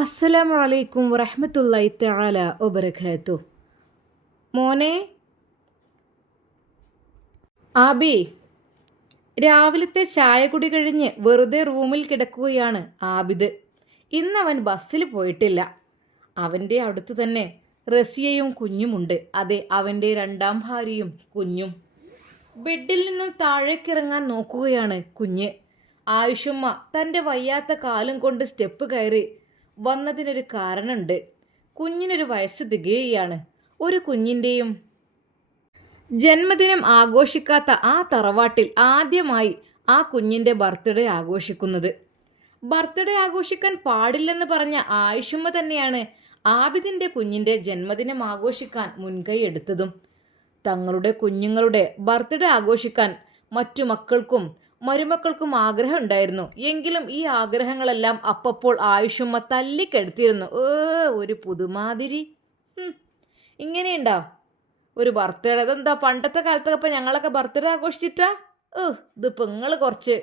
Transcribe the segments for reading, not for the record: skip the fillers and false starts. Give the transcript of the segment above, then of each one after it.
അസ്സലാമു അലൈക്കും വറഹ്മത്തുള്ളാഹി തആല വബറകാതുഹു. മോനെ ആബി, രാവിലത്തെ ചായ കുടി കഴിഞ്ഞ് വെറുതെ റൂമിൽ കിടക്കുകയാണ് ആബിദ്. ഇന്നവൻ ബസ്സിൽ പോയിട്ടില്ല. അവൻ്റെ അടുത്ത് തന്നെ റസിയയും കുഞ്ഞുമുണ്ട്. അതെ, അവൻ്റെ രണ്ടാം ഭാര്യയും കുഞ്ഞും. ബെഡിൽ നിന്നും താഴേക്കിറങ്ങാൻ നോക്കുകയാണ് കുഞ്ഞ്. ആയുഷമ്മ തൻ്റെ വയ്യാത്ത കാലും കൊണ്ട് സ്റ്റെപ്പ് കയറി വന്നതിനൊരു കാരണമുണ്ട്. കുഞ്ഞിനൊരു വയസ്സ് തികയുകയാണ്. ഒരു കുഞ്ഞിൻ്റെയും ജന്മദിനം ആഘോഷിക്കാത്ത ആ തറവാട്ടിൽ ആദ്യമായി ആ കുഞ്ഞിൻ്റെ ബർത്ത്ഡേ ആഘോഷിക്കുന്നത്. ബർത്ത്ഡേ ആഘോഷിക്കാൻ പാടില്ലെന്ന് പറഞ്ഞ ആയിഷുമ്മ തന്നെയാണ് ആബിദിൻ്റെ കുഞ്ഞിൻ്റെ ജന്മദിനം ആഘോഷിക്കാൻ മുൻകൈ എടുത്തതും. തങ്ങളുടെ കുഞ്ഞുങ്ങളുടെ ബർത്ത്ഡേ ആഘോഷിക്കാൻ മറ്റു മക്കൾക്കും മരുമക്കൾക്കും ആഗ്രഹം ഉണ്ടായിരുന്നു. എങ്കിലും ഈ ആഗ്രഹങ്ങളെല്ലാം അപ്പപ്പോൾ ആയുഷുമ്മ തല്ലിക്കെടുത്തിരുന്നു. ഒരു പുതുമാതിരി ഇങ്ങനെയുണ്ടോ ഒരു ബർത്ത്ഡേ? അതെന്താ പണ്ടത്തെ കാലത്തൊക്കെ ഇപ്പം ഞങ്ങളൊക്കെ ബർത്ത്ഡേ ആഘോഷിച്ചിട്ടാ? ഇതിപ്പോൾ നിങ്ങൾ കുറച്ച്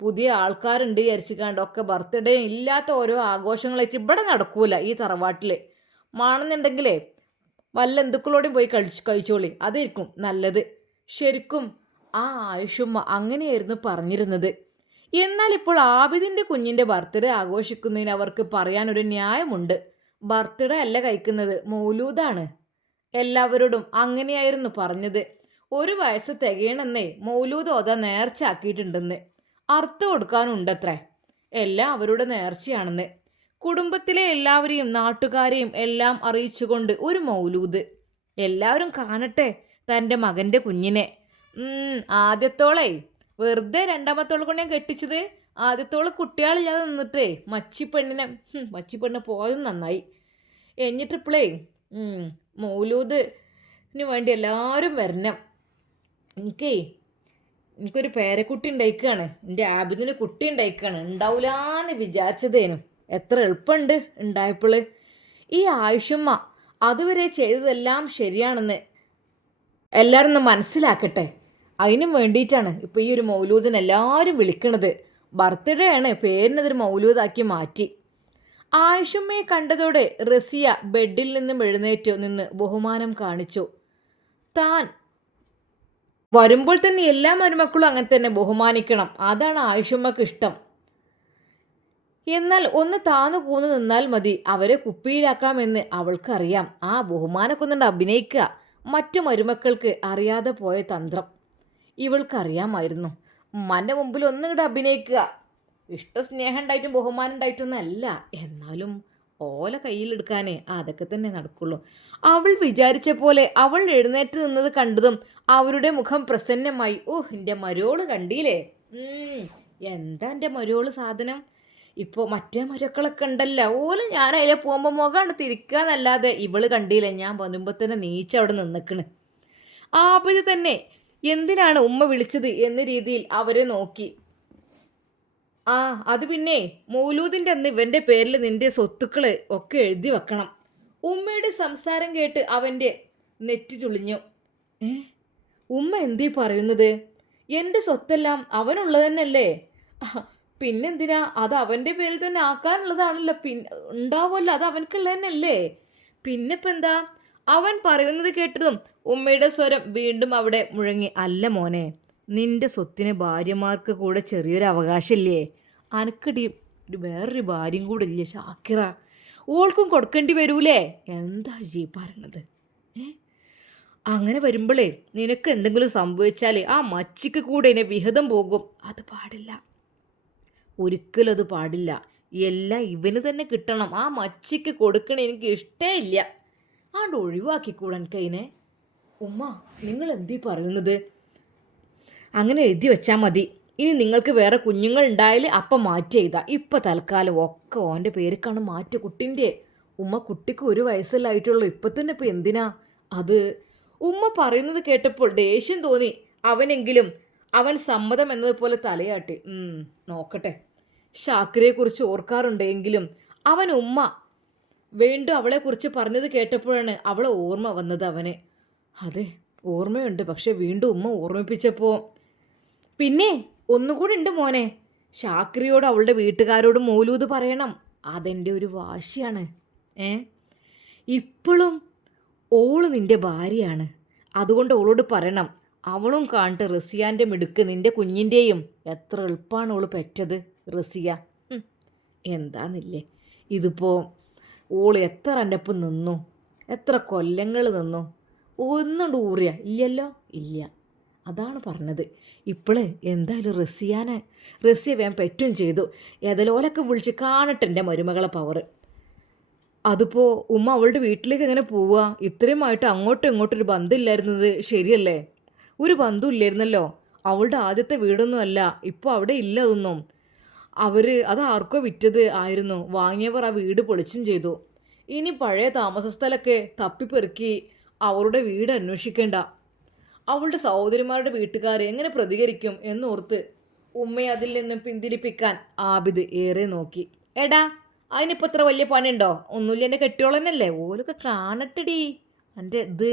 പുതിയ ആൾക്കാരുണ്ട് വിചാരിച്ചിക്കാണ്ടൊക്കെ ബർത്ത്ഡേ ഇല്ലാത്ത ഓരോ ആഘോഷങ്ങളായിട്ട് ഇവിടെ നടക്കൂല ഈ തറവാട്ടിൽ. മാണെന്നുണ്ടെങ്കിലേ വല്ല എന്തുക്കളോടെയും പോയി കഴിച്ചോളി, അതായിരിക്കും നല്ലത്. ശരിക്കും ആ ആയുഷുമ്മ അങ്ങനെയായിരുന്നു പറഞ്ഞിരുന്നത്. എന്നാൽ ഇപ്പോൾ ആബിദിൻ്റെ കുഞ്ഞിൻ്റെ ബർത്ത്ഡേ ആഘോഷിക്കുന്നതിന് അവർക്ക് പറയാനൊരു ന്യായമുണ്ട്. ബർത്ത്ഡേ അല്ല കഴിക്കുന്നത്, മൗലൂദാണ്. എല്ലാവരോടും അങ്ങനെയായിരുന്നു പറഞ്ഞത്. ഒരു വയസ്സ് തികയണമെന്നേ മൗലൂദ് ഓതാൻ നേർച്ചയാക്കിയിട്ടുണ്ടെന്ന്. അർത്ഥം കൊടുക്കാനുണ്ടത്രേ. എല്ലാം അവരുടെ നേർച്ചയാണെന്ന്. കുടുംബത്തിലെ എല്ലാവരെയും നാട്ടുകാരെയും എല്ലാം അറിയിച്ചുകൊണ്ട് ഒരു മൗലൂദ്. എല്ലാവരും കാണട്ടെ തൻ്റെ മകൻ്റെ കുഞ്ഞിനെ. ആദ്യത്തോളെ വെറുതെ രണ്ടാമത്തോളെ കൊണ്ട് ഞാൻ കെട്ടിച്ചത്. ആദ്യത്തോള് കുട്ടികളില്ലാതെ നിന്നിട്ടേ മച്ചിപ്പെണ്ണ് പോയതും നന്നായി. എന്നിട്ടിപ്പോളേ മൗലൂദിന് വേണ്ടി എല്ലാവരും വരണം. എനിക്കൊരു പേരക്കുട്ടി ഉണ്ടായിക്കാണ്. എൻ്റെ ആബിദിന് കുട്ടി ഉണ്ടായിക്കാണ്. ഉണ്ടാവില്ലാന്ന് വിചാരിച്ചതേനു. എത്ര എളുപ്പമുണ്ട് ഉണ്ടായപ്പോൾ. ഈ ആയുഷമ്മ അതുവരെ ചെയ്തതെല്ലാം ശരിയാണെന്ന് എല്ലാവരും ഒന്ന് മനസ്സിലാക്കട്ടെ. അതിനും വേണ്ടിയിട്ടാണ് ഇപ്പോൾ ഈ ഒരു മൗലൂദിന് എല്ലാവരും വിളിക്കണത്. ബർത്ത്ഡേ ആണ്, പേരിനതൊരു മൗലൂദാക്കി മാറ്റി. ആയിഷമ്മയെ കണ്ടതോടെ റസിയ ബെഡിൽ നിന്നും എഴുന്നേറ്റു നിന്ന് ബഹുമാനം കാണിച്ചു. താൻ വരുമ്പോൾ തന്നെ എല്ലാ മരുമക്കളും അങ്ങനെ തന്നെ ബഹുമാനിക്കണം, അതാണ് ആയിഷമ്മക്ക് ഇഷ്ടം. എന്നാൽ ഒന്ന് താന്നു കൂന്നു നിന്നാൽ മതി, അവരെ കുപ്പിയിലാക്കാമെന്ന് അവൾക്കറിയാം. ആ ബഹുമാനക്കൊന്നുണ്ട് അഭിനയിക്കുക. മറ്റു മരുമക്കൾക്ക് അറിയാതെ പോയ തന്ത്രം ഇവൾക്കറിയാമായിരുന്നു. ഉമ്മാൻ്റെ മുമ്പിൽ ഒന്നും അഭിനയിക്കുക. സ്നേഹം ഉണ്ടായിട്ടും ബഹുമാനം ഉണ്ടായിട്ടൊന്നല്ല, എന്നാലും ഓല കയ്യിലെടുക്കാനേ അതൊക്കെ തന്നെ നടക്കുള്ളൂ. അവൾ വിചാരിച്ച പോലെ അവൾ എഴുന്നേറ്റ് നിന്നത് കണ്ടതും അവരുടെ മുഖം പ്രസന്നമായി. എൻ്റെ മരോള് കണ്ടില്ലേ? എന്താ എൻ്റെ മരോള് സാധനം? ഇപ്പോൾ മറ്റേ മരക്കളൊക്കെ ഉണ്ടല്ലോ, ഓല ഞാൻ അതിലെ പോകുമ്പോൾ മുഖമാണ് തിരിക്കാന്നല്ലാതെ ഇവള് കണ്ടില്ലേ ഞാൻ വരുമ്പോൾ തന്നെ നീച്ചവിടെ നിന്നിക്കണ്. ആബിദ് തന്നെ എന്തിനാണ് ഉമ്മ വിളിച്ചത് എന്ന രീതിയിൽ അവരെ നോക്കി. അത് പിന്നെ മൗലൂദിൻ്റെ അന്ന് ഇവൻ്റെ പേരിൽ നിന്റെ സ്വത്തുക്കൾ ഒക്കെ എഴുതി വെക്കണം. ഉമ്മയുടെ സംസാരം കേട്ട് അവൻ്റെ നെറ്റി ചുളിഞ്ഞു. ഉമ്മ എന്തീ പറയുന്നത്? എൻ്റെ സ്വത്തെല്ലാം അവനുള്ളത് തന്നെയല്ലേ? പിന്നെന്തിനാ? അത് അവൻ്റെ പേരിൽ തന്നെ ആക്കാനുള്ളതാണല്ലോ. ഉണ്ടാവുമല്ലോ, അത് അവനക്കുള്ളത് തന്നെയല്ലേ? പിന്നിപ്പോൾ എന്താ? അവൻ പറയുന്നത് കേട്ടതും ഉമ്മയുടെ സ്വരം വീണ്ടും അവിടെ മുഴങ്ങി. അല്ല മോനെ, നിന്റെ സ്വത്തിന് ഭാര്യമാർക്ക് കൂടെ ചെറിയൊരു അവകാശമില്ലേ? അനക്കടി വേറൊരു ഭാര്യയും കൂടെ ഇല്ലേ ഷാക്കിറ? ഓൾക്കും കൊടുക്കേണ്ടി വരൂലേ? എന്താ ജി പറയണത്? അങ്ങനെ വരുമ്പോഴേ നിനക്ക് എന്തെങ്കിലും സംഭവിച്ചാൽ ആ മച്ചിക്ക് കൂടെ എന്നെ വിഹിതം പോകും. അത് പാടില്ല, ഒരിക്കലും അത് പാടില്ല. എല്ലാം ഇവന് തന്നെ കിട്ടണം. ആ മച്ചിക്ക് കൊടുക്കണ എനിക്ക് ഇഷ്ടമില്ല. ആണ്ട് ഒഴിവാക്കിക്കൂടാൻ കൈനെ. ഉമ്മ നിങ്ങൾ എന്തീ പറയുന്നത്? അങ്ങനെ എഴുതി വെച്ചാൽ മതി. ഇനി നിങ്ങൾക്ക് വേറെ കുഞ്ഞുങ്ങൾ ഉണ്ടായാൽ അപ്പം മാറ്റി എഴുതാം. ഇപ്പം തൽക്കാലം ഒക്കെ ഓൻ്റെ പേരിക്കാണ് മാറ്റ കുട്ടിൻ്റെ. ഉമ്മ കുട്ടിക്ക് 1 വയസ്സല്ലായിട്ടുള്ളൂ. ഇപ്പം തന്നെ ഇപ്പം എന്തിനാ അത്? ഉമ്മ പറയുന്നത് കേട്ടപ്പോൾ ദേഷ്യം തോന്നി. അവൻ സമ്മതം എന്നതുപോലെ തലയാട്ടി. നോക്കട്ടെ, ഷാക്കിറയെക്കുറിച്ച് ഓർക്കാറുണ്ടെങ്കിലും അവൻ ഉമ്മ വീണ്ടും അവളെക്കുറിച്ച് പറഞ്ഞത് കേട്ടപ്പോഴാണ് അവളെ ഓർമ്മ വന്നത് അവന്. അതെ, ഓർമ്മയുണ്ട്. പക്ഷെ വീണ്ടും ഉമ്മ ഓർമ്മിപ്പിച്ചപ്പോൾ പിന്നെ ഒന്നുകൂടി ഉണ്ട് മോനെ. ഷാക്കിറയോട് അവളുടെ വീട്ടുകാരോട് മൗലൂദ് പറയണം. അതെൻ്റെ ഒരു വാശിയാണ്. ഏ ഇപ്പോഴും ഓള് നിൻ്റെ ഭാര്യയാണ്. അതുകൊണ്ട് ഓളോട് പറയണം, അവളും കാണട്ടെ റസിയാൻ്റെ മിടുക്ക്, നിൻ്റെ കുഞ്ഞിൻ്റെയും. എത്ര എളുപ്പമാണ് ഓള് പെറ്റത് റസിയ. ഉം, എന്താന്നില്ലേ ഇതിപ്പോൾ ഓള് എത്ര എൻ്റെ ഒപ്പം നിന്നു, എത്ര കൊല്ലങ്ങൾ നിന്നു. ഒന്നുകൊണ്ട് ഊറിയ ഇല്ലല്ലോ, ഇല്ല. അതാണ് പറഞ്ഞത്. ഇപ്പോൾ എന്തായാലും റസിയ വേഗം പറ്റും ചെയ്തു. ഏതായാലും ഓലൊക്കെ വിളിച്ച് കാണട്ടെ എൻ്റെ മരുമകളെ പവർ. അതിപ്പോൾ ഉമ്മ അവളുടെ വീട്ടിലേക്ക് എങ്ങനെ പോവുക? ഇത്രയുമായിട്ട് അങ്ങോട്ടും ഇങ്ങോട്ടും ഒരു ബന്ധമില്ലായിരുന്നത് ശരിയല്ലേ? ഒരു ബന്ധം ഇല്ലായിരുന്നല്ലോ. അവളുടെ ആദ്യത്തെ വീടൊന്നും അല്ല, ഇപ്പോൾ അവിടെ ഇല്ല അതൊന്നും. അത് ആർക്കോ വിറ്റത് ആയിരുന്നു. വാങ്ങിയവർ ആ വീട് പൊളിച്ചും ചെയ്തു. ഇനി പഴയ താമസ സ്ഥലമൊക്കെ തപ്പിപ്പെറുക്കി അവരുടെ വീട് അന്വേഷിക്കേണ്ട. അവളുടെ സഹോദരിമാരുടെ വീട്ടുകാർ എങ്ങനെ പ്രതികരിക്കും എന്നോർത്ത് ഉമ്മയെ അതിൽ നിന്നും പിന്തിരിപ്പിക്കാൻ ആബിദ് ഏറെ നോക്കി. എടാ, അതിനിപ്പോൾ ഇത്ര വലിയ പണിയുണ്ടോ? ഒന്നുമില്ല, എൻ്റെ കെട്ടിയോളന്നല്ലേ, ഓലൊക്കെ കാണട്ടടി എൻ്റെ ഇത്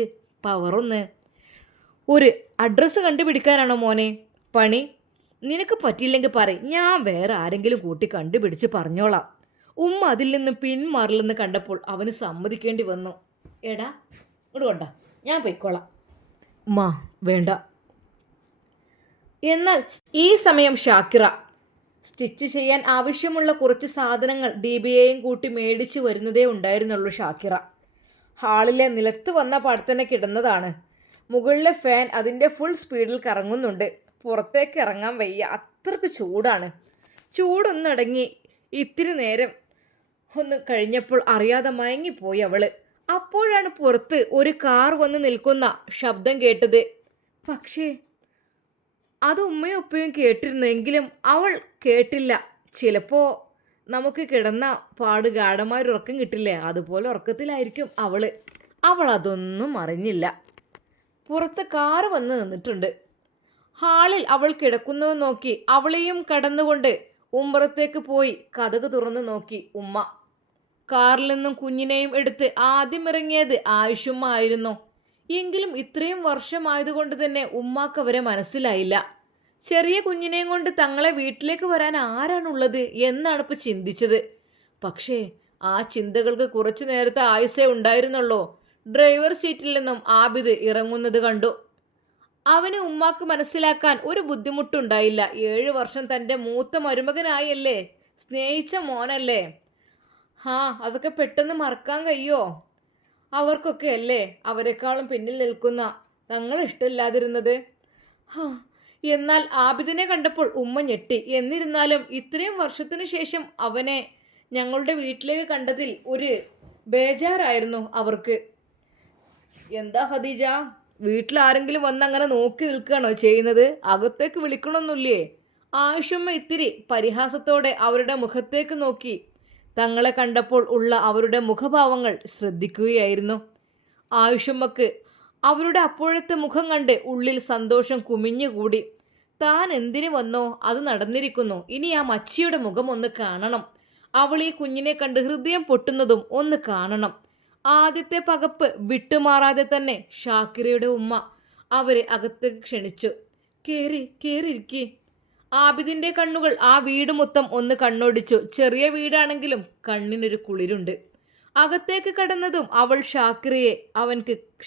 പവറൊന്ന്. ഒരു അഡ്രസ്സ് കണ്ടുപിടിക്കാനാണോ മോനെ പണി? നിനക്ക് പറ്റിയില്ലെങ്കിൽ പറയും, ഞാൻ വേറെ ആരെങ്കിലും കൂട്ടി കണ്ടുപിടിച്ച് പറഞ്ഞോളാം. ഉമ്മ അതിൽ നിന്ന് പിന്മാറില്ലെന്ന് കണ്ടപ്പോൾ അവന് സമ്മതിക്കേണ്ടി വന്നു. എടാ ഇങ്ങോട്ട് കൊണ്ട, ഞാൻ പൊയ്ക്കോളാം. ഉമ്മ വേണ്ട. എന്നാൽ ഈ സമയം ഷാക്കിറ സ്റ്റിച്ച് ചെയ്യാൻ ആവശ്യമുള്ള കുറച്ച് സാധനങ്ങൾ ദീപയെയും കൂട്ടി മേടിച്ച് വരുന്നതേ ഉണ്ടായിരുന്നുള്ളൂ. ഷാക്കിറ ഹാളിലെ നിലത്ത് വന്ന പാടത്തന്നെ കിടന്നതാണ്. മുകളിലെ ഫാൻ അതിൻ്റെ ഫുൾ സ്പീഡിൽ കറങ്ങുന്നുണ്ട്. പുറത്തേക്ക് ഇറങ്ങാൻ വയ്യ, അത്രയ്ക്ക് ചൂടാണ്. ചൂടൊന്നടങ്ങി ഇത്തിരി നേരം ഒന്ന് കഴിഞ്ഞപ്പോൾ അറിയാതെ മയങ്ങിപ്പോയി അവള്. അപ്പോഴാണ് പുറത്ത് ഒരു കാർ വന്ന് നിൽക്കുന്ന ശബ്ദം കേട്ടത്. പക്ഷേ അത് ഉമ്മയും ഉപ്പയും കേട്ടിരുന്നെങ്കിലും അവൾ കേട്ടില്ല. ചിലപ്പോൾ നമുക്ക് കിടന്ന പാട് ഗാഢമായൊരു ഉറക്കം കിട്ടില്ലേ, അതുപോലെ ഉറക്കത്തിലായിരിക്കും അവൾ അതൊന്നും അറിഞ്ഞില്ല. പുറത്ത് കാറ് വന്ന് നിന്നിട്ടുണ്ട്. ഹാളിൽ അവൾ കിടക്കുന്നത് നോക്കി അവളെയും കടന്നുകൊണ്ട് ഉമ്മറത്തേക്ക് പോയി കതക് തുറന്നു നോക്കി ഉമ്മ. കാറിൽ നിന്നും കുഞ്ഞിനെയും എടുത്ത് ആദ്യം ഇറങ്ങിയത് ആയിഷുമ്മ ആയിരുന്നു. എങ്കിലും ഇത്രയും വർഷമായതുകൊണ്ട് തന്നെ ഉമ്മാക്ക് അവരെ മനസ്സിലായില്ല. ചെറിയ കുഞ്ഞിനെയും കൊണ്ട് തങ്ങളെ വീട്ടിലേക്ക് വരാൻ ആരാണുള്ളത് എന്നാണ് ഇപ്പോൾ ചിന്തിച്ചത്. പക്ഷേ ആ ചിന്തകൾക്ക് കുറച്ചു നേരത്തെ ആയുസേ ഉണ്ടായിരുന്നുള്ളൂ. ഡ്രൈവർ സീറ്റിൽ നിന്നും ആബിദ് ഇറങ്ങുന്നത് കണ്ടു. അവന് ഉമ്മാക്ക് മനസ്സിലാക്കാൻ ഒരു ബുദ്ധിമുട്ടുണ്ടായില്ല. 7 വർഷം തൻ്റെ മൂത്ത മരുമകനായല്ലേ, സ്നേഹിച്ച മോനല്ലേ. അതൊക്കെ പെട്ടെന്ന് മറക്കാൻ കഴിയോ? അവർക്കൊക്കെ അല്ലേ അവരെക്കാളും പിന്നിൽ നിൽക്കുന്ന തങ്ങൾ ഇഷ്ടമില്ലാതിരുന്നത്. എന്നാൽ ആബിദിനെ കണ്ടപ്പോൾ ഉമ്മ ഞെട്ടി. എന്നിരുന്നാലും ഇത്രയും വർഷത്തിനു ശേഷം അവനെ ഞങ്ങളുടെ വീട്ടിലേക്ക് കണ്ടതിൽ ഒരു ബേജാറായിരുന്നു അവർക്ക്. എന്താ ഖദീജ, വീട്ടിൽ ആരെങ്കിലും വന്ന് അങ്ങനെ നോക്കി നിൽക്കുകയാണോ ചെയ്യുന്നത്? അകത്തേക്ക് വിളിക്കണമെന്നില്ലേ? ആയിഷുമ്മ ഇത്തിരി പരിഹാസത്തോടെ അവരുടെ മുഖത്തേക്ക് നോക്കി. തങ്ങളെ കണ്ടപ്പോൾ ഉള്ള അവരുടെ മുഖഭാവങ്ങൾ ശ്രദ്ധിക്കുകയായിരുന്നു. ആയിഷുമ്മക്ക് അവരുടെ അപ്പോഴത്തെ മുഖം കണ്ട് ഉള്ളിൽ സന്തോഷം കുമിഞ്ഞുകൂടി. താൻ എന്തിനു വന്നോ അത് നടന്നിരിക്കുന്നു. ഇനി ആ മച്ചിയുടെ മുഖം ഒന്ന് കാണണം. അവൾ ഈ കുഞ്ഞിനെ കണ്ട് ഹൃദയം പൊട്ടുന്നതും ഒന്ന് കാണണം. ആദ്യത്തെ പകപ്പ് വിട്ടുമാറാതെ തന്നെ ഷാക്കിറയുടെ ഉമ്മ അവരെ അകത്തേക്ക് ക്ഷണിച്ചു. കേറിയിരിക്കി. ആബിദിൻ്റെ കണ്ണുകൾ ആ വീട് മൊത്തം ഒന്ന് കണ്ണോടിച്ചു. ചെറിയ വീടാണെങ്കിലും കണ്ണിനൊരു കുളിരുണ്ട്. അകത്തേക്ക് കടന്നതും അവൾ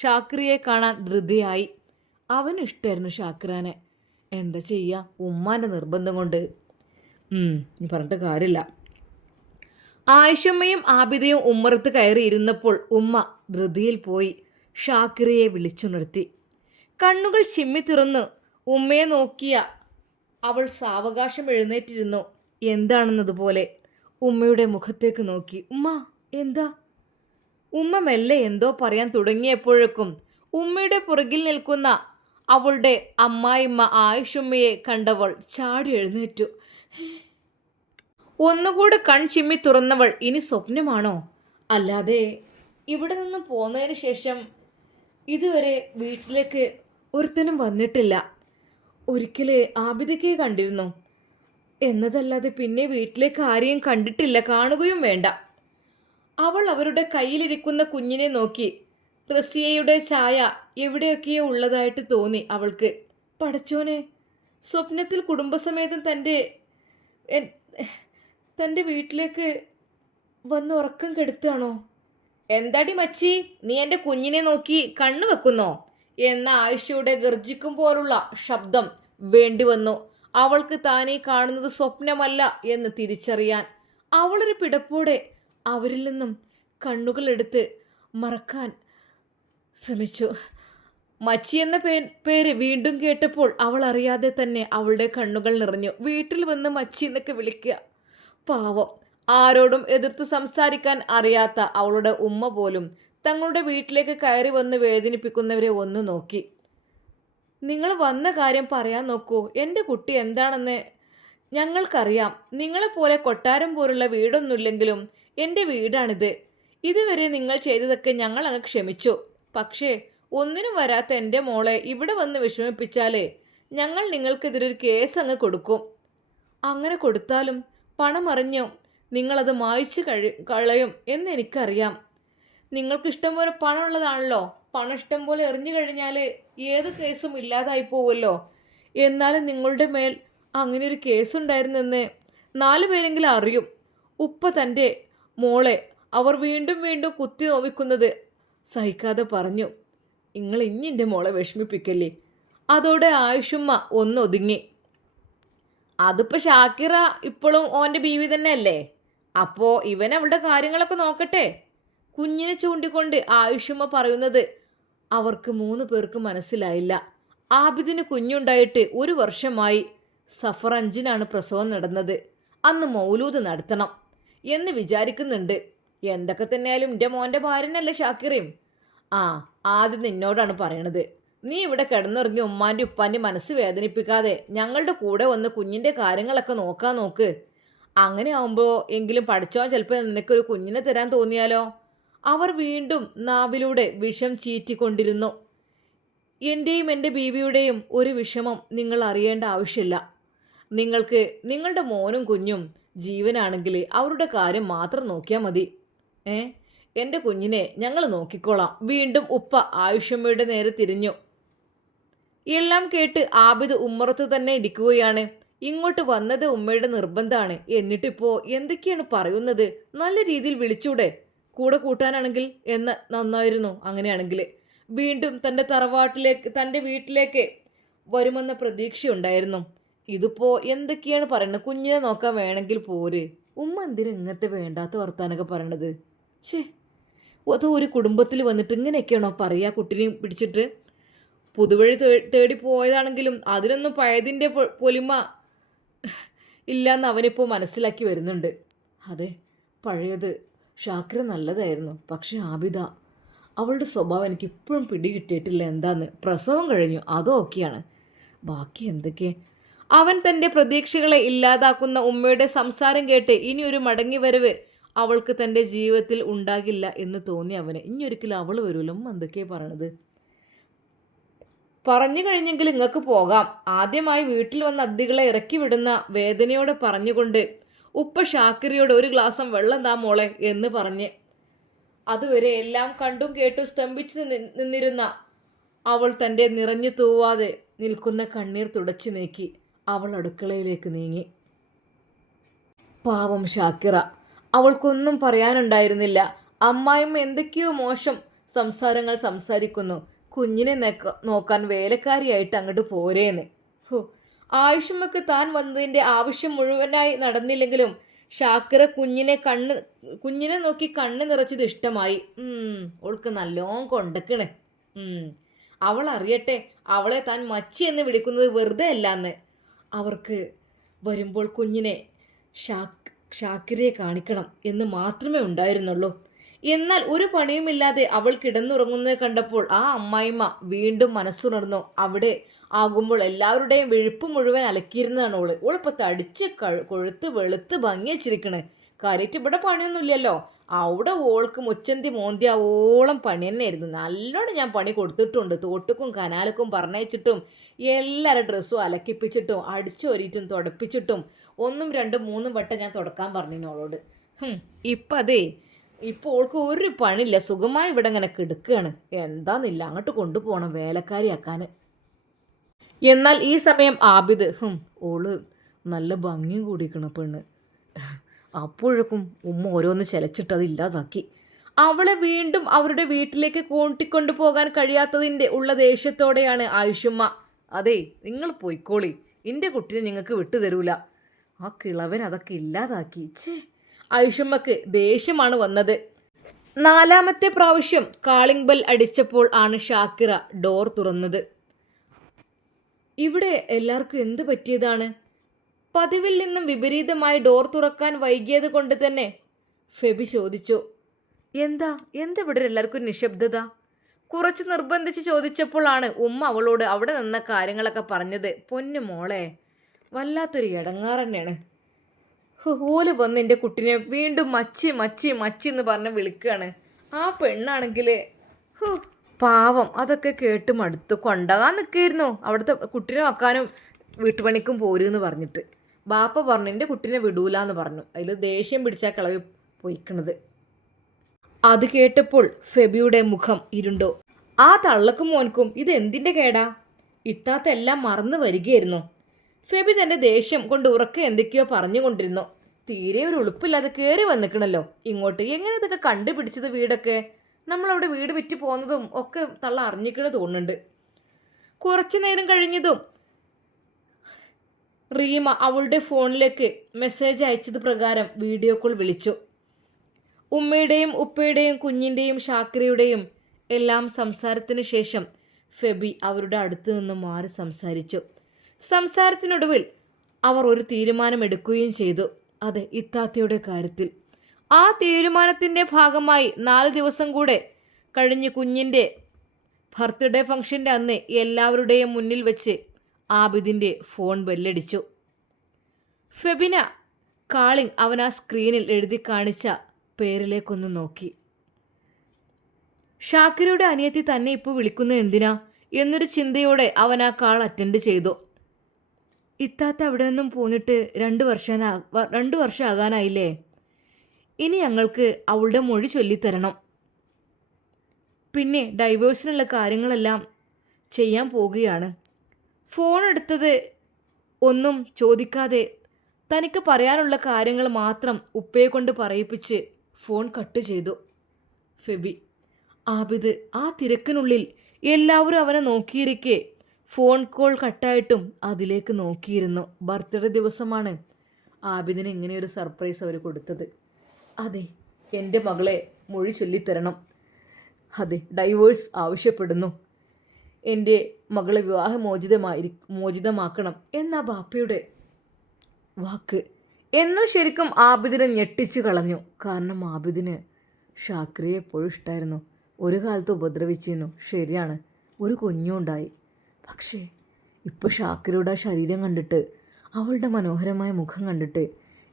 ഷാക്കിറയെ കാണാൻ ധൃതിയായി. അവന് ഇഷ്ടമായിരുന്നു ഷാക്കിറാനെ. എന്താ ചെയ്യുക, ഉമ്മാൻ്റെ നിർബന്ധം കൊണ്ട്. നീ പറഞ്ഞിട്ട് കാര്യമില്ല. ആയിഷമ്മയും ആബിദയും ഉമ്മറത്ത് കയറി ഇരുന്നപ്പോൾ ഉമ്മ ധൃതിയിൽ പോയി ഷാക്കിറയെ വിളിച്ചുണർത്തി. കണ്ണുകൾ ചിമ്മി തുറന്ന് ഉമ്മയെ നോക്കിയ അവൾ സാവകാശം എഴുന്നേറ്റിരുന്നു. എന്താണെന്നതുപോലെ ഉമ്മയുടെ മുഖത്തേക്ക് നോക്കി. ഉമ്മ എന്താ? ഉമ്മ മെല്ലെ എന്തോ പറയാൻ തുടങ്ങിയപ്പോഴേക്കും ഉമ്മയുടെ പുറകിൽ നിൽക്കുന്ന അവളുടെ അമ്മായിമ്മ ആയിഷുമ്മയെ കണ്ടവൾ ചാടി എഴുന്നേറ്റു. ഒന്നുകൂടെ ചിമ്മി തുറന്നവൾ ഇനി സ്വപ്നമാണോ? അല്ലാതെ ഇവിടെ നിന്നും പോന്നതിന് ശേഷം ഇതുവരെ വീട്ടിലേക്ക് ഒരുത്തനും വന്നിട്ടില്ല. ഒരിക്കൽ ആബിദയ്ക്ക് കണ്ടിരുന്നു എന്നതല്ലാതെ പിന്നെ വീട്ടിലേക്ക് ആരെയും കണ്ടിട്ടില്ല, കാണുകയും വേണ്ട. അവൾ അവരുടെ കയ്യിലിരിക്കുന്ന കുഞ്ഞിനെ നോക്കി. റസിയയുടെ ഛായ എവിടെയൊക്കെയോ ഉള്ളതായിട്ട് തോന്നി അവൾക്ക്. പടച്ചോനെ, സ്വപ്നത്തിൽ കുടുംബസമേതം തൻ്റെ വീട്ടിലേക്ക് വന്ന് ഉറക്കം കെടുത്താണോ? എന്താടി മച്ചി, നീ എൻ്റെ കുഞ്ഞിനെ നോക്കി കണ്ണു വെക്കുന്നോ എന്ന ആയിഷയുടെ ഗർജിക്കും പോലുള്ള ശബ്ദം വേണ്ടി വന്നു. അവൾക്ക് താനീ കാണുന്നത് സ്വപ്നമല്ല എന്ന് തിരിച്ചറിയാൻ. അവളൊരു പിടപ്പോടെ അവരിൽ നിന്നും കണ്ണുകൾ എടുത്ത് മറക്കാൻ ശ്രമിച്ചു. മച്ചി എന്ന പേര് വീണ്ടും കേട്ടപ്പോൾ അവൾ അറിയാതെ തന്നെ അവളുടെ കണ്ണുകൾ നിറഞ്ഞു. വീട്ടിൽ വന്ന് മച്ചി എന്നൊക്കെ വിളിക്കുക. പാവം, ആരോടും എതിർത്ത് സംസാരിക്കാൻ അറിയാത്ത അവളുടെ ഉമ്മ പോലും തങ്ങളുടെ വീട്ടിലേക്ക് കയറി വന്ന് വേദനിപ്പിക്കുന്നവരെ ഒന്ന് നോക്കി. നിങ്ങൾ വന്ന കാര്യം പറയാൻ നോക്കൂ. എൻ്റെ കുട്ടി എന്താണെന്ന് ഞങ്ങൾക്കറിയാം. നിങ്ങളെപ്പോലെ കൊട്ടാരം പോലുള്ള വീടൊന്നുമില്ലെങ്കിലും എൻ്റെ വീടാണിത്. ഇതുവരെ നിങ്ങൾ ചെയ്തതൊക്കെ ഞങ്ങൾ അങ്ങ് ക്ഷമിച്ചു. പക്ഷേ ഒന്നിനും വരാത്ത എൻ്റെ മോളെ ഇവിടെ വന്ന് വിഷമിപ്പിച്ചാലേ ഞങ്ങൾ നിങ്ങൾക്കെതിരൊരു കേസ് അങ്ങ് കൊടുക്കും. അങ്ങനെ കൊടുത്താലും പണം അറിഞ്ഞോ നിങ്ങളത് മായ്ച്ചു കളയും എന്ന് എനിക്കറിയാം. നിങ്ങൾക്ക് ഇഷ്ടം പോലെ പണമുള്ളതാണല്ലോ. പണം ഇഷ്ടം പോലെ എറിഞ്ഞു കഴിഞ്ഞാൽ ഏത് കേസും ഇല്ലാതായി പോവുമല്ലോ. എന്നാലും നിങ്ങളുടെ മേൽ അങ്ങനെ ഒരു കേസുണ്ടായിരുന്നെന്ന് 4 പേരെങ്കിലും അറിയും. ഉപ്പ തൻ്റെ മോളെ അവർ വീണ്ടും വീണ്ടും കുത്തി നോവിക്കുന്നത് സഹിക്കാതെ പറഞ്ഞു. നിങ്ങൾ ഇനി എൻ്റെ മോളെ വിഷമിപ്പിക്കല്ലേ. അതോടെ ആയിഷുമ്മ ഒന്നൊതുങ്ങി. അതിപ്പോൾ ഷാക്കിറ ഇപ്പോഴും ഓൻ്റെ ബീവി തന്നെയല്ലേ. അപ്പോൾ ഇവൻ അവളുടെ കാര്യങ്ങളൊക്കെ നോക്കട്ടെ. കുഞ്ഞിനെ ചൂണ്ടിക്കൊണ്ട് ആയിഷുമ്മ പറയുന്നത് അവർക്ക് 3 പേർക്ക് മനസ്സിലായില്ല. ആബിദിന് കുഞ്ഞുണ്ടായിട്ട് 1 വർഷമായി. സഫർ 5-നാണ് പ്രസവം നടന്നത്. അന്ന് മൗലൂദ് നടത്തണം എന്ന് വിചാരിക്കുന്നുണ്ട്. എന്തൊക്കെ തന്നെയായാലും എൻ്റെ മോൻ്റെ ഭാര്യനല്ലേ ഷാക്കിറയും. ആദ്യം നിന്നോടാണ് പറയണത്. നീ ഇവിടെ കിടന്നുറങ്ങി ഉമ്മാൻ്റെ ഉപ്പാൻ്റെ മനസ്സ് വേദനിപ്പിക്കാതെ ഞങ്ങളുടെ കൂടെ വന്ന് കുഞ്ഞിൻ്റെ കാര്യങ്ങളൊക്കെ നോക്കാൻ നോക്ക്. അങ്ങനെ ആവുമ്പോൾ എങ്കിലും പഠിച്ചോൻ ചിലപ്പോൾ നിനക്കൊരു കുഞ്ഞിനെ തരാൻ തോന്നിയാലോ. അവർ വീണ്ടും നാവിലൂടെ വിഷം ചീറ്റിക്കൊണ്ടിരുന്നു. എൻ്റെയും എൻ്റെ ബീവിയുടെയും ഒരു വിഷമം നിങ്ങൾ അറിയേണ്ട ആവശ്യമില്ല. നിങ്ങൾക്ക് നിങ്ങളുടെ മോനും കുഞ്ഞും ജീവനാണെങ്കിൽ അവരുടെ കാര്യം മാത്രം നോക്കിയാൽ മതി. എൻ്റെ കുഞ്ഞിനെ ഞങ്ങൾ നോക്കിക്കോളാം. വീണ്ടും ഉപ്പ ആയിഷമ്മയുടെ നേരെ തിരിഞ്ഞു. എല്ലാം കേട്ട് ആബിദ് ഉമ്മറത്ത് തന്നെ ഇരിക്കുകയാണ്. ഇങ്ങോട്ട് വന്നത് ഉമ്മയുടെ നിർബന്ധമാണ്. എന്നിട്ടിപ്പോൾ എന്തൊക്കെയാണ് പറയുന്നത്? നല്ല രീതിയിൽ വിളിച്ചൂടെ? കൂടെ കൂട്ടാനാണെങ്കിൽ എന്ന് നന്നായിരുന്നു. അങ്ങനെയാണെങ്കിൽ വീണ്ടും തൻ്റെ തറവാട്ടിലേക്ക് തൻ്റെ വീട്ടിലേക്ക് വരുമെന്ന പ്രതീക്ഷയുണ്ടായിരുന്നു. ഇതിപ്പോൾ എന്തൊക്കെയാണ് പറയുന്നത്? കുഞ്ഞിനെ നോക്കാൻ വേണമെങ്കിൽ പോര്. ഉമ്മ എന്തിനാ ഇങ്ങനത്തെ വേണ്ടാത്ത വർത്താനൊക്കെ പറയണത്? അത് ഒരു കുടുംബത്തിൽ വന്നിട്ട് ഇങ്ങനെയൊക്കെയാണോ പറയുക? കുട്ടിനെയും പിടിച്ചിട്ട് പുതുവഴി തേടി പോയതാണെങ്കിലും അതിനൊന്നും പഴയതിൻ്റെ പൊലിമ ഇല്ലയെന്ന് അവനിപ്പോൾ മനസ്സിലാക്കി വരുന്നുണ്ട്. അതെ, പഴയത് ഷാക്കിറ നല്ലതായിരുന്നു. പക്ഷെ ആബിദ, അവളുടെ സ്വഭാവം എനിക്കിപ്പോഴും പിടികിട്ടിയിട്ടില്ല. എന്താന്ന്? പ്രസവം കഴിഞ്ഞു, അതൊക്കെയാണ്. ബാക്കി എന്തൊക്കെ? അവൻ തൻ്റെ പ്രതീക്ഷകളെ ഇല്ലാതാക്കുന്ന ഉമ്മയുടെ സംസാരം കേട്ട് ഇനിയൊരു മടങ്ങി വരവ് അവൾക്ക് തൻ്റെ ജീവിതത്തിൽ ഉണ്ടാകില്ല എന്ന് തോന്നി അവന്. ഇനിയൊരിക്കലും അവൾ വരുമല്ലോ. ഉമ്മ എന്തൊക്കെയാണ് പറയണത്? പറഞ്ഞു കഴിഞ്ഞെങ്കിൽ ഇങ്ങക്ക് പോകാം. ആദ്യമായി വീട്ടിൽ വന്ന അതിഥികളെ ഇറക്കി വിടുന്ന വേദനയോടെ പറഞ്ഞുകൊണ്ട് ഉപ്പ ഷാക്കിറിയോട് 1 ഗ്ലാസം വെള്ളം താ മോളെ എന്ന് പറഞ്ഞ്. അതുവരെ എല്ലാം കണ്ടും കേട്ടും സ്തംഭിച്ച് നിന്നിരുന്ന അവൾ തൻ്റെ നിറഞ്ഞു തൂവാതെ നിൽക്കുന്ന കണ്ണീർ തുടച്ചു നീക്കി അവൾ അടുക്കളയിലേക്ക് നീങ്ങി. പാവം ഷാക്കിറ, അവൾക്കൊന്നും പറയാനുണ്ടായിരുന്നില്ല. അമ്മായിമ്മ എന്തൊക്കെയോ മോശം സംസാരങ്ങൾ സംസാരിക്കുന്നു. കുഞ്ഞിനെ നോക്കാൻ വേലക്കാരിയായിട്ട് അങ്ങോട്ട് പോരേന്ന്. ആയിഷമ്മക്ക് താൻ വന്നതിൻ്റെ ആവശ്യം മുഴുവനായി നടന്നില്ലെങ്കിലും ഷാക്കിറ കുഞ്ഞിനെ നോക്കി കണ്ണ് നിറച്ചത് ഇഷ്ടമായി. അവൾക്ക് നല്ലോണം കൊണ്ടക്കണ്. അവൾ അറിയട്ടെ അവളെ താൻ മച്ചി എന്ന് വിളിക്കുന്നത് വെറുതെ അല്ലാന്ന്. അവർക്ക് വരുമ്പോൾ കുഞ്ഞിനെ ഷാക്കിറയെ കാണിക്കണം എന്ന് മാത്രമേ ഉണ്ടായിരുന്നുള്ളൂ. എന്നാൽ ഒരു പണിയുമില്ലാതെ അവൾ കിടന്നുറങ്ങുന്നത് കണ്ടപ്പോൾ ആ അമ്മായിമ്മ വീണ്ടും മനസ്സുണർന്നു. അവിടെ ആകുമ്പോൾ എല്ലാവരുടെയും വിഴുപ്പ് മുഴുവൻ അലക്കിയിരുന്നതാണ് ഓള്. ഓളിപ്പോൾ തടിച്ച് കൊഴുത്ത് വെളുത്ത് ഭംഗി വെച്ചിരിക്കണ്. കാര്യമായിട്ട് ഇവിടെ പണിയൊന്നുമില്ലല്ലോ. അവിടെ ഓൾക്ക് മുച്ചന്തി മോന്തിയാവോളം പണി തന്നെയായിരുന്നു. നല്ലോണം ഞാൻ പണി കൊടുത്തിട്ടുണ്ട്. തോട്ടുക്കും കനാലക്കും പറഞ്ഞയച്ചിട്ടും എല്ലാവരുടെ ഡ്രസ്സും അലക്കിപ്പിച്ചിട്ടും അടിച്ചൊരിയിട്ടും തുടപ്പിച്ചിട്ടും 1, 2, 3 വട്ടം ഞാൻ തുടക്കാൻ പറഞ്ഞു ഓളോട്. ഇപ്പം അതേ, ഇപ്പോൾ ഓൾക്ക് ഒരു പണിയില്ല. സുഖമായി ഇവിടെ ഇങ്ങനെ കിടക്കുകയാണ്. എന്താന്നില്ല, അങ്ങോട്ട് കൊണ്ടുപോകണം വേലക്കാരിയാക്കാൻ. എന്നാൽ ഈ സമയം ആബിദ് ഓള് നല്ല ഭംഗിയും കൂടിക്കണം പെണ്ണ്. അപ്പോഴേക്കും ഉമ്മ ഓരോന്ന് ചലച്ചിട്ടത് ഇല്ലാതാക്കി. അവളെ വീണ്ടും അവരുടെ വീട്ടിലേക്ക് കൂട്ടിക്കൊണ്ടു പോകാൻ കഴിയാത്തതിൻ്റെ ഉള്ള ദേഷ്യത്തോടെയാണ് ആയുഷുമ്മ, അതെ നിങ്ങൾ പോയിക്കോളി, എൻ്റെ കുട്ടിനെ നിങ്ങൾക്ക് വിട്ടുതരൂല. ആ കിളവൻ അതൊക്കെ ഇല്ലാതാക്കി. ഛേ, ആയുഷുമ്മക്ക് ദേഷ്യമാണ് വന്നത്. 4ാമത്തെ പ്രാവശ്യം കാളിംഗ് ബെൽ അടിച്ചപ്പോൾ ആണ് ഷാക്കിറ ഡോർ തുറന്നത്. ഇവിടെ എല്ലാവർക്കും എന്ത് പറ്റിയതാണ്? പതിവിൽ നിന്നും വിപരീതമായി ഡോർ തുറക്കാൻ വൈകിയത് കൊണ്ട് തന്നെ ഫെബി ചോദിച്ചു. എന്താ ഇവിടെ എല്ലാവർക്കും നിശബ്ദത? കുറച്ച് നിർബന്ധിച്ച് ചോദിച്ചപ്പോഴാണ് ഉമ്മ അവളോട് അവിടെ നിന്ന കാര്യങ്ങളൊക്കെ പറഞ്ഞത്. പൊന്നു മോളെ, വല്ലാത്തൊരു ഇടങ്ങാറ് തന്നെയാണ്. ഓല് വന്ന് എൻ്റെ കുട്ടിനെ വീണ്ടും മച്ചി മച്ചി മച്ചി എന്ന് പറഞ്ഞ് വിളിക്കുകയാണ്. ആ പെണ്ണാണെങ്കിൽ പാവം, അതൊക്കെ കേട്ട് മടുത്തു. കൊണ്ടാകാൻ നിൽക്കായിരുന്നു, അവിടുത്തെ കുട്ടിനെ വെക്കാനും വീട്ടുപണിക്കും പോരുമെന്ന് പറഞ്ഞിട്ട്. ബാപ്പ പറഞ്ഞു എൻ്റെ കുട്ടിനെ വിടൂലെന്ന് പറഞ്ഞു. അതിൽ ദേഷ്യം പിടിച്ചാൽ കിളവി പോയിക്കണത്. അത് കേട്ടപ്പോൾ ഫെബിയുടെ മുഖം ഇരുണ്ടോ. ആ തള്ളക്കും മോൻക്കും ഇത് എന്തിൻ്റെ കേടാ? ഇത്താത്ത എല്ലാം മറന്നു വരികയായിരുന്നു. ഫെബി തൻ്റെ ദേഷ്യം കൊണ്ട് ഉറക്കെ എന്തൊക്കെയോ പറഞ്ഞുകൊണ്ടിരുന്നു. തീരെ ഒരു ഉളുപ്പില്ലാതെ കയറി വന്നിക്കണല്ലോ ഇങ്ങോട്ട്. എങ്ങനെ ഇതൊക്കെ കണ്ടുപിടിച്ചത്? വീടൊക്കെ നമ്മളവിടെ വീട് വിറ്റ് പോകുന്നതും ഒക്കെ തള്ള അറിഞ്ഞിക്കണ തോന്നുന്നുണ്ട്. കുറച്ചു നേരം കഴിഞ്ഞതും റീമ അവളുടെ ഫോണിലേക്ക് മെസ്സേജ് അയച്ചത് പ്രകാരം വീഡിയോ കോൾ വിളിച്ചു. ഉമ്മയുടെയും ഉപ്പയുടെയും കുഞ്ഞിൻ്റെയും ഷാക്കിറയുടെയും എല്ലാം സംസാരത്തിന് ശേഷം ഫെബി അവരുടെ അടുത്തു നിന്നും മാറി സംസാരിച്ചു. സംസാരത്തിനൊടുവിൽ അവർ ഒരു തീരുമാനമെടുക്കുകയും ചെയ്തു. അതെ, ഇത്താത്തയുടെ കാര്യത്തിൽ. ആ തീരുമാനത്തിൻ്റെ ഭാഗമായി 4 ദിവസം കൂടെ കഴിഞ്ഞ് കുഞ്ഞിൻ്റെ ബർത്ത്ഡേ ഫംഗ്ഷൻ്റെ അന്ന് എല്ലാവരുടെയും മുന്നിൽ വെച്ച് ആബിദിൻ്റെ ഫോൺ ബെല്ലടിച്ചു. ഫെബിന കാളിംഗ് അവൻ ആ സ്ക്രീനിൽ എഴുതി കാണിച്ച പേരിലേക്കൊന്ന് നോക്കി. ഷാക്കിറയുടെ അനിയത്തി തന്നെ ഇപ്പോൾ വിളിക്കുന്നത് എന്തിനാ എന്നൊരു ചിന്തയോടെ അവൻ ആ കാൾ അറ്റൻഡ് ചെയ്തു. ഇത്താത്ത അവിടെ നിന്നും പോന്നിട്ട് 2 വർഷം ആകാനായില്ലേ? ഇനി ഞങ്ങൾക്ക് അവളുടെ മൊഴി ചൊല്ലിത്തരണം. പിന്നെ ഡൈവേഴ്സിനുള്ള കാര്യങ്ങളെല്ലാം ചെയ്യാൻ പോകുകയാണ്. ഫോൺ എടുത്തത് ഒന്നും ചോദിക്കാതെ തനിക്ക് പറയാനുള്ള കാര്യങ്ങൾ മാത്രം ഉപ്പയെ കൊണ്ട് പറയിപ്പിച്ച് ഫോൺ കട്ട് ചെയ്തു. ഫെബി. ആബിദ് ആ തിരക്കിനുള്ളിൽ എല്ലാവരും അവനെ നോക്കിയിരിക്കെ ഫോൺ കോൾ കട്ടായിട്ടും അതിലേക്ക് നോക്കിയിരുന്നു. ബർത്ത്ഡേ ദിവസമാണ് ആബിദിന് ഇങ്ങനെയൊരു സർപ്രൈസ് അവർ കൊടുത്തത്. അതെ, എൻ്റെ മകളെ മൊഴി ചൊല്ലിത്തരണം. അതെ, ഡൈവേഴ്സ് ആവശ്യപ്പെടുന്നു. എൻ്റെ മകളെ മോചിതമാക്കണം എന്ന ബാപ്പയുടെ വാക്ക് എന്ന് ശരിക്കും ആബിദിനെ ഞെട്ടിച്ചു കളഞ്ഞു. കാരണം ആബിദിന് ഷാക്കിറയെ എപ്പോഴും ഇഷ്ടമായിരുന്നു. ഒരു കാലത്ത് ഉപദ്രവിച്ചിരുന്നു, ശരിയാണ്, ഒരു കുഞ്ഞുണ്ടായി. പക്ഷേ ഇപ്പോൾ ഷാക്കിറയുടെ ആ ശരീരം കണ്ടിട്ട്, അവളുടെ മനോഹരമായ മുഖം കണ്ടിട്ട്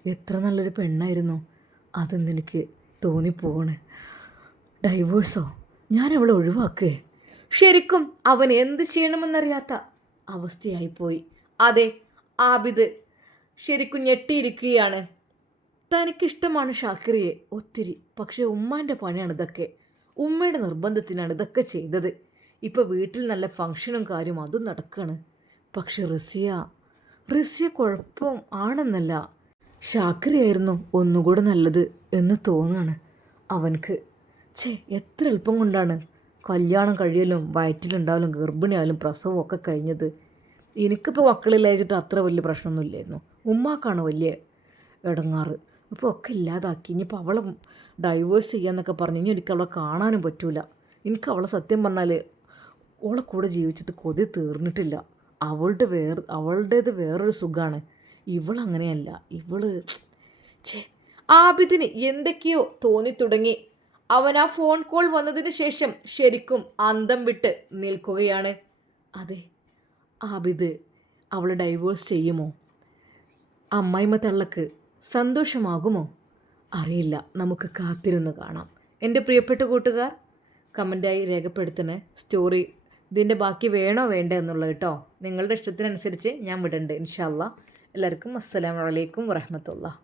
എത്ര നല്ലൊരു പെണ്ണായിരുന്നു അതെന്ന് എനിക്ക് തോന്നിപ്പോവാണ്. ഡൈവേഴ്സോ? ഞാൻ അവളെ ഒഴിവാക്കേ? ശരിക്കും അവൻ എന്ത് ചെയ്യണമെന്നറിയാത്ത അവസ്ഥയായിപ്പോയി. അതെ, ആബിദ് ശരിക്കും ഞെട്ടിയിരിക്കുകയാണ്. തനിക്കിഷ്ടമാണ് ഷാക്കിറയെ ഒത്തിരി. പക്ഷേ ഉമ്മാൻ്റെ പണിയാണ് ഇതൊക്കെ. ഉമ്മയുടെ നിർബന്ധത്തിനാണ് ഇതൊക്കെ ചെയ്തത്. ഇപ്പോൾ വീട്ടിൽ നല്ല ഫങ്ഷനും കാര്യം അതും നടക്കുകയാണ്. പക്ഷെ റസിയ കുഴപ്പം ആണെന്നല്ല, ഷാക്കിറയായിരുന്നു ഒന്നുകൂടെ നല്ലത് എന്ന് തോന്നുകയാണ് അവനക്ക്. എത്ര എളുപ്പം കൊണ്ടാണ് കല്യാണം കഴിയലും വയറ്റിലുണ്ടാവലും ഗർഭിണിയായാലും പ്രസവം ഒക്കെ കഴിഞ്ഞത്. എനിക്കിപ്പോൾ മക്കളില്ലാച്ചിട്ട് അത്ര വലിയ പ്രശ്നമൊന്നുമില്ലായിരുന്നു. ഉമ്മാക്കാണ് വലിയ ഇടങ്ങാറ്. ഇപ്പോൾ ഒക്കെ ഇല്ലാതാക്കി. ഇനിയിപ്പോൾ അവളെ ഡൈവേഴ്സ് ചെയ്യാന്നൊക്കെ പറഞ്ഞു. ഇനി എനിക്ക് അവളെ കാണാനും പറ്റൂല. എനിക്ക് അവളെ സത്യം പറഞ്ഞാൽ ഓളെ കൂടെ ജീവിച്ചിട്ട് കൊതി തീർന്നിട്ടില്ല. അവളുടേത് വേറൊരു സുഖമാണ്. ഇവളങ്ങനെയല്ല. ആബിദിന് എന്തൊക്കെയോ തോന്നി തുടങ്ങി. അവൻ ആ ഫോൺ കോൾ വന്നതിന് ശേഷം ശരിക്കും അന്തം വിട്ട് നിൽക്കുകയാണ്. അതെ, ആബിദ് അവളെ ഡൈവേഴ്സ് ചെയ്യുമോ? അമ്മായിമ്മ തള്ളക്ക് സന്തോഷമാകുമോ? അറിയില്ല. നമുക്ക് കാത്തിരുന്ന് കാണാം. എൻ്റെ പ്രിയപ്പെട്ട കൂട്ടുകാർ, കമൻറ്റായി രേഖപ്പെടുത്തണേ. സ്റ്റോറി ഇതിൻ്റെ ബാക്കി വേണോ വേണ്ടേ എന്നുള്ളത് കേട്ടോ. നിങ്ങളുടെ ഇഷ്ടത്തിനനുസരിച്ച് ഞാൻ വിടണ്ട് ഇൻഷാ അല്ലാ. എല്ലാവർക്കും അസ്സലാമു അലൈക്കും വറഹ്മത്തുള്ളാഹി.